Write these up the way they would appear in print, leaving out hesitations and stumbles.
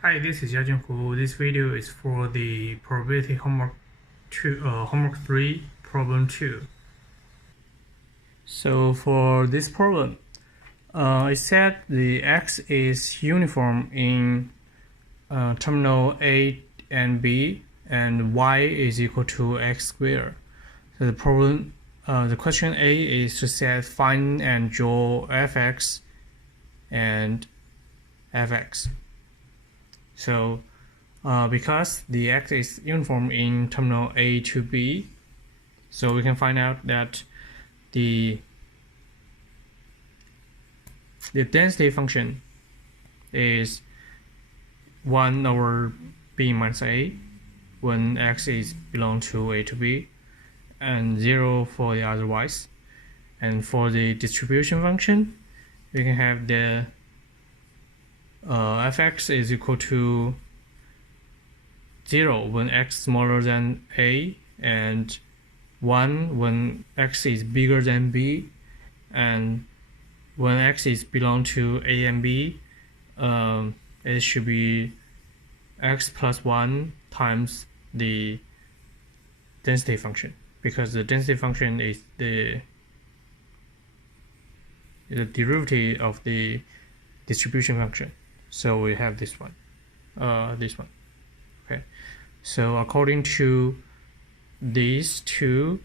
Hi, this is Jiajun Hu. This video is for the probability homework 3, problem 2. So for this problem, it said the x is uniform in terminal A and B, and y is equal to x squared. So the question A is to set find and draw fx and fx. So because the x is uniform in terminal A to B, so we can find out that the density function is 1 over b minus a when x is belong to A to B, and 0 for the otherwise. And for the distribution function, we can have the fx is equal to 0 when x smaller than a, and 1 when x is bigger than b, and when x is belong to a and b, it should be x plus 1 times the density function, because the density function is the derivative of the distribution function. So we have this one. Okay. So according to these two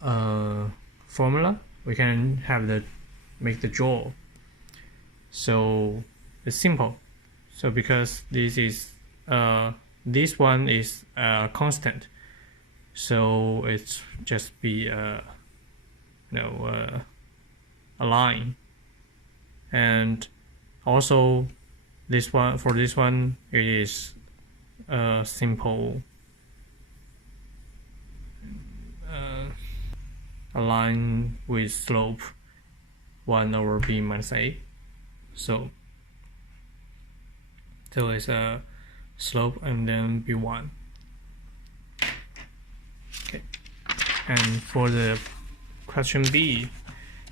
formula, we can have make the draw. So it's simple. So because this one is constant, so it's just be a line, and also this one it is a simple a line with slope 1 over b minus a. So it's a slope and then b1. Okay. And for the question B,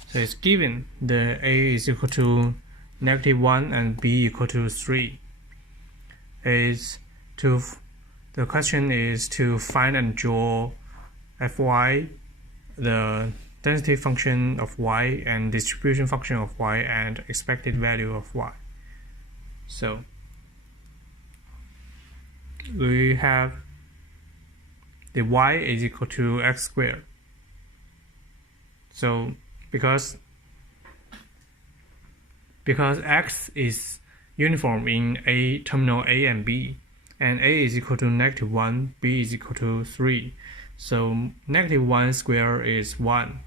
so it's given the a is equal to -1 and b equal to 3. The question is to find and draw fy, the density function of y and distribution function of y and expected value of y. So we have the y is equal to x squared. So because x is uniform in terminal A and B, and A is equal to -1, B is equal to 3. So -1 squared is 1.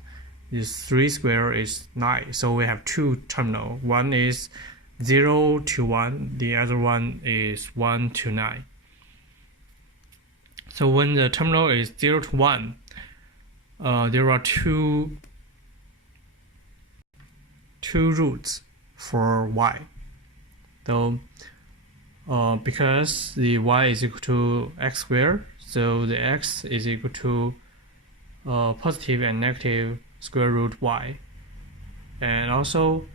This 3 squared is 9. So we have two terminals. One is 0 to 1. The other one is 1 to 9. So when the terminal is 0 to 1, there are two roots for y. So because the y is equal to x squared, so the x is equal to positive and negative square root y. And also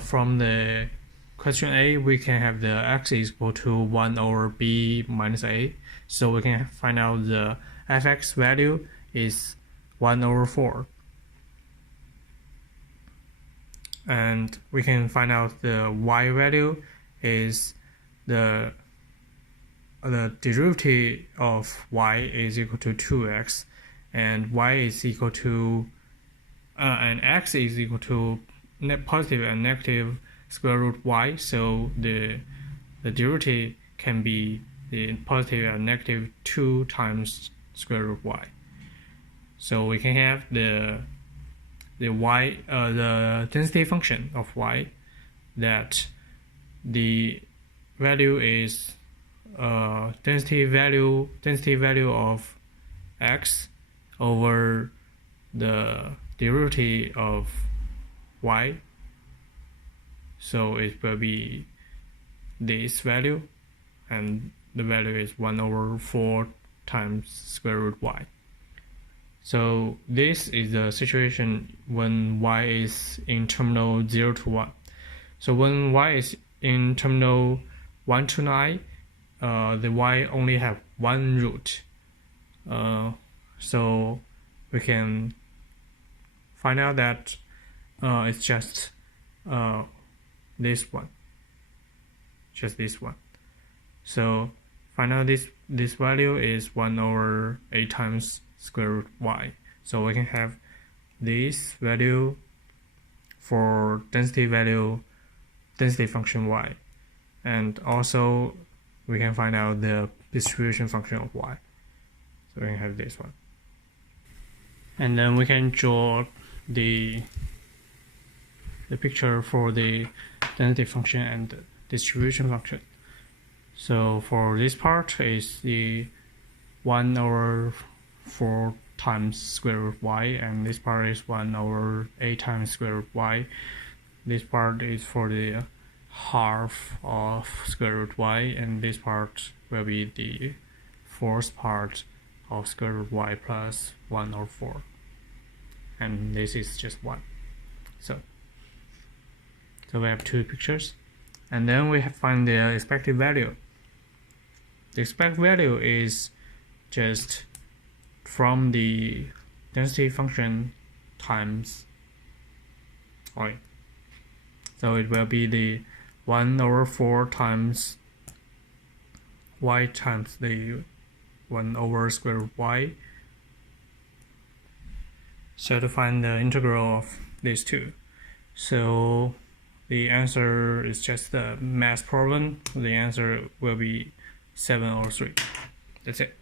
from the question A, we can have the x is equal to 1 over b minus a. So we can find out the fx value is 1 over 4. And we can find out the y value is the derivative of y is equal to 2x, and y is equal to and x is equal to positive and negative square root y. So the derivative can be the positive and negative 2 times square root y. So we can have the density function of y, that the value is density value of x over the derivative of y. So it will be this value, and the value is 1 over 4 times square root y. So this is the situation when y is in terminal 0 to 1. So when y is in terminal 1 to 9, the y only have one root. So we can find out that it's just this one, just this one. So find out this value is 1 over 8 times square root y. So we can have this value for density function y, and also we can find out the distribution function of y. So we can have this one, and then we can draw the picture for the density function and the distribution function. So for this part is the 1 over 4 times square root y, and this part is 1 over 8 times square root y. This part is for the half of square root y, and this part will be the fourth part of square root y plus 1 over 4, and this is just 1. So we have two pictures, and then we have find the expected value. The expected value is just from the density function times y. So it will be the 1 over 4 times y times the 1 over square root y. So to find the integral of these two, so the answer is just a math problem. The answer will be 703. That's it.